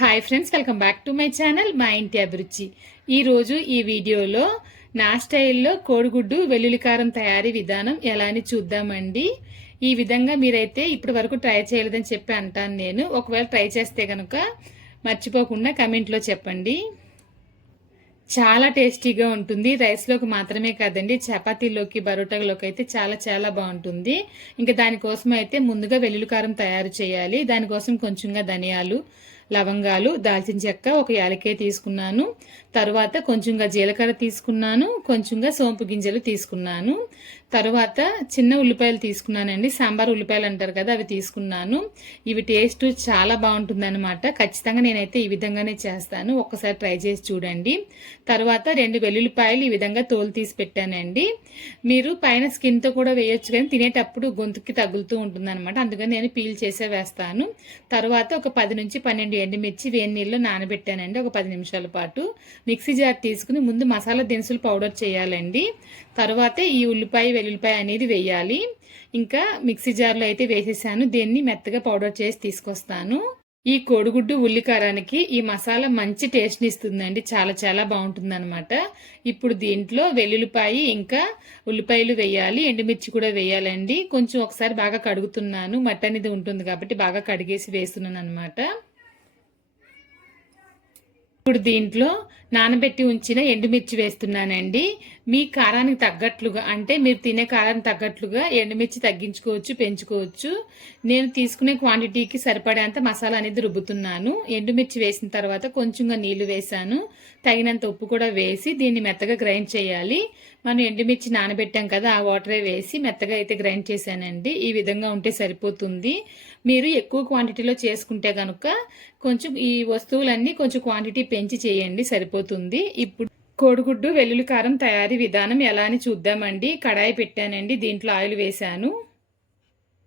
Hi friends welcome back to my channel మా ఇంటి అభిరుచి. ఈరోజు ఈ వీడియోలో నా స్టైల్లో కోడిగుడ్డు వెల్లుల్లి కారం తయారీ విధానం ఎలా అని చూద్దామండి. ఈ విధంగా మీరైతే ఇప్పటి వరకు ట్రై చేయలేదని చెప్పి అంటాను నేను. ఒకవేళ ట్రై చేస్తే కనుక మర్చిపోకుండా కమెంట్లో చెప్పండి. చాలా టేస్టీగా ఉంటుంది. రైస్లోకి మాత్రమే కాదండి చపాతీలోకి బరోటాలోకి అయితే చాలా చాలా బాగుంటుంది. ఇంకా దానికోసం అయితే ముందుగా వెల్లుల్లి కారం తయారు చేయాలి. దానికోసం కొంచెంగా ధనియాలు లవంగాలు దాల్చిన చెక్క ఒక యాలకాయ తీసుకున్నాను. తర్వాత కొంచెంగా జీలకర్ర తీసుకున్నాను. కొంచెంగా సోంపు గింజలు తీసుకున్నాను. తర్వాత చిన్న ఉల్లిపాయలు తీసుకున్నానండి. సాంబార్ ఉల్లిపాయలు అంటారు కదా అవి తీసుకున్నాను. ఇవి టేస్ట్ చాలా బాగుంటుందన్నమాట. ఖచ్చితంగా నేనైతే ఈ విధంగానే చేస్తాను. ఒక్కసారి ట్రై చేసి చూడండి. తర్వాత రెండు వెల్లుల్లిపాయలు ఈ విధంగా తోలు తీసి పెట్టానండి. మీరు పైన స్కిన్తో కూడా వేయొచ్చు కానీ తినేటప్పుడు గొంతుకి తగులుతూ ఉంటుంది అనమాట అందుకని నేను పీల్ చేసే వేస్తాను. తర్వాత ఒక పది నుంచి పన్నెండు ఎండుమిర్చి వేడి నీళ్ళు నానబెట్టానండి. ఒక పది నిమిషాల పాటు మిక్సీ జార్ తీసుకుని ముందు మసాలా దినుసులు పౌడర్ చేయాలండి. తర్వాత ఈ ఉల్లిపాయ వెల్లుల్లిపాయ అనేది వేయాలి. ఇంకా మిక్సీ జార్లో అయితే వేసేసాను. దీన్ని మెత్తగా పౌడర్ చేసి తీసుకొస్తాను. ఈ కోడిగుడ్డు ఉల్లికారానికి ఈ మసాలా మంచి టేస్ట్ని ఇస్తుందండి. చాలా చాలా బాగుంటుంది అనమాట ఇప్పుడు దీంట్లో వెల్లుల్లిపాయ ఇంకా ఉల్లిపాయలు వేయాలి. ఎండుమిర్చి కూడా వేయాలండి. కొంచెం ఒకసారి బాగా కడుగుతున్నాను. మట్టి అనేది ఉంటుంది కాబట్టి బాగా కడిగేసి వేస్తున్నాను అనమాట ఇప్పుడు దీంట్లో నానబెట్టి ఉంచిన ఎండుమిర్చి వేస్తున్నానండి. మీ కారానికి తగ్గట్లుగా అంటే మీరు తినే కారానికి తగ్గట్లుగా ఎండుమిర్చి తగ్గించుకోవచ్చు పెంచుకోవచ్చు. నేను తీసుకునే క్వాంటిటీకి సరిపడేంత మసాలా అనేది రుబ్బుతున్నాను. ఎండుమిర్చి వేసిన తర్వాత కొంచెంగా నీళ్ళు వేసాను తగినంత ఉప్పు కూడా వేసి దీన్ని మెత్తగా గ్రైండ్ చేయాలి. మనం ఎండుమిర్చి నానబెట్టాం కదా ఆ వాటరే వేసి మెత్తగా అయితే గ్రైండ్ చేశానండి. ఈ విధంగా ఉంటే సరిపోతుంది. మీరు ఎక్కువ క్వాంటిటీలో చేసుకుంటే కనుక కొంచెం ఈ వస్తువులన్నీ కొంచెం క్వాంటిటీ పెంచి చేయండి సరిపోతుంది. ఇప్పుడు కోడిగుడ్డు వెల్లుల్లి కారం తయారీ విధానం ఎలా అని చూద్దామండి. కడాయి పెట్టానండి. దీంట్లో ఆయిల్ వేశాను.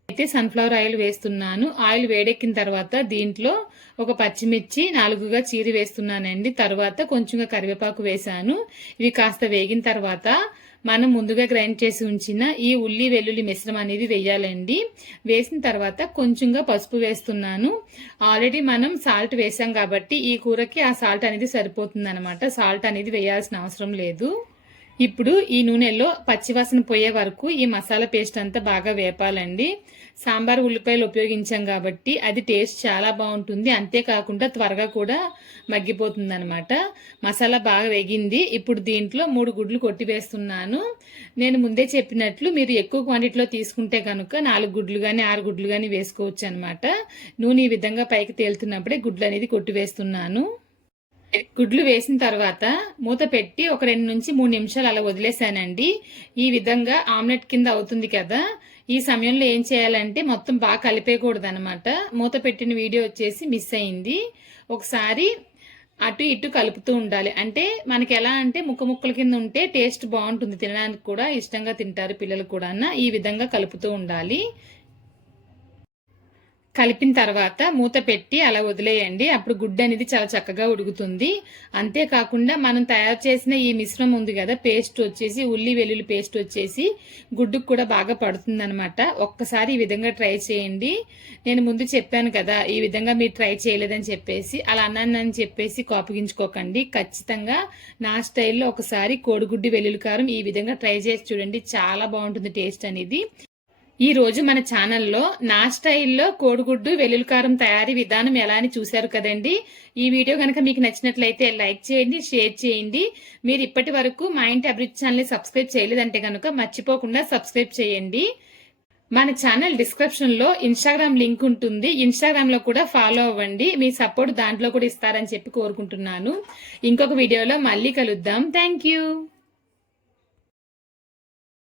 అయితే సన్ఫ్లవర్ ఆయిల్ వేస్తున్నాను. ఆయిల్ వేడెక్కిన తర్వాత దీంట్లో ఒక పచ్చిమిర్చి నాలుగుగా చీరి వేస్తున్నానండి. తర్వాత కొంచెంగా కరివేపాకు వేశాను. ఇవి కాస్త వేగిన తర్వాత మనం ముందుగా గ్రైండ్ చేసి ఉంచిన ఈ ఉల్లి వెల్లుల్లి మిశ్రమం అనేది వేయాలండి. వేసిన తర్వాత కొంచెంగా పసుపు వేస్తున్నాను. ఆల్రెడీ మనం సాల్ట్ వేసాం కాబట్టి ఈ కూరకి ఆ సాల్ట్ అనేది సరిపోతుంది సాల్ట్ అనేది వేయాల్సిన అవసరం లేదు. ఇప్పుడు ఈ నూనెలో పచ్చివాసన పోయే వరకు ఈ మసాలా పేస్ట్ అంతా బాగా వేపాలండి. సాంబార్ ఉల్లిపాయలు ఉపయోగించాం కాబట్టి అది టేస్ట్ చాలా బాగుంటుంది. అంతేకాకుండా త్వరగా కూడా మగ్గిపోతుంది అనమాట మసాలా బాగా వేగింది. ఇప్పుడు దీంట్లో మూడు గుడ్లు కొట్టి వేస్తున్నాను. నేను ముందే చెప్పినట్లు మీరు ఎక్కువ క్వాంటిటీలో తీసుకుంటే కనుక నాలుగు గుడ్లు కానీ ఆరు గుడ్లు కానీ వేసుకోవచ్చు అనమాట నూనె ఈ విధంగా పైకి తేలుతున్నప్పుడే గుడ్లు అనేది కొట్టి వేస్తున్నాను. గుడ్లు వేసిన తర్వాత మూత పెట్టి ఒక రెండు నుంచి మూడు నిమిషాలు అలా వదిలేసానండి. ఈ విధంగా ఆమ్లెట్ కింద అవుతుంది కదా. ఈ సమయంలో ఏం చేయాలంటే మొత్తం బాగా కలిపేయకూడదు అనమాట మూత పెట్టిన వీడియో వచ్చేసి మిస్ అయింది. ఒకసారి అటు ఇటు కలుపుతూ ఉండాలి. అంటే మనకి ఎలా అంటే ముక్క ముక్కల కింద ఉంటే టేస్ట్ బాగుంటుంది. తినడానికి కూడా ఇష్టంగా తింటారు పిల్లలు కూడా ఈ విధంగా కలుపుతూ ఉండాలి. కలిపిన తర్వాత మూత పెట్టి అలా వదిలేయండి. అప్పుడు గుడ్డు అనేది చాలా చక్కగా ఉడుకుతుంది. అంతేకాకుండా మనం తయారు చేసిన ఈ మిశ్రమం ఉంది కదా పేస్ట్ వచ్చేసి ఉల్లి వెల్లుల్లి పేస్ట్ వచ్చేసి గుడ్డుకు కూడా బాగా పడుతుంది అనమాట ఒక్కసారి ఈ విధంగా ట్రై చేయండి. నేను ముందు చెప్పాను కదా ఈ విధంగా మీరు ట్రై చేయలేదని చెప్పేసి అలా అన్నానని చెప్పేసి కోపగించుకోకండి. ఖచ్చితంగా నా స్టైల్లో ఒకసారి కోడిగుడ్డి వెల్లుల్లి కారం ఈ విధంగా ట్రై చేసి చూడండి. చాలా బాగుంటుంది టేస్ట్ అనేది. ఈ రోజు మన ఛానల్లో నా స్టైల్లో కోడిగుడ్డు వెల్లుల్లికారం తయారీ విధానం ఎలా అని చూశారు కదండి. ఈ వీడియో కనుక మీకు నచ్చినట్లయితే లైక్ చేయండి షేర్ చేయండి. మీరు ఇప్పటి వరకు మా ఇంటి అభివృద్ధి ఛానల్ని సబ్స్క్రైబ్ చేయలేదంటే కనుక మర్చిపోకుండా సబ్స్క్రైబ్ చేయండి. మన ఛానల్ డిస్క్రిప్షన్లో ఇన్స్టాగ్రామ్ లింక్ ఉంటుంది. ఇన్స్టాగ్రామ్లో కూడా ఫాలో అవ్వండి. మీ సపోర్ట్ దాంట్లో కూడా ఇస్తారని చెప్పి కోరుకుంటున్నాను. ఇంకొక వీడియోలో మళ్ళీ కలుద్దాం. థ్యాంక్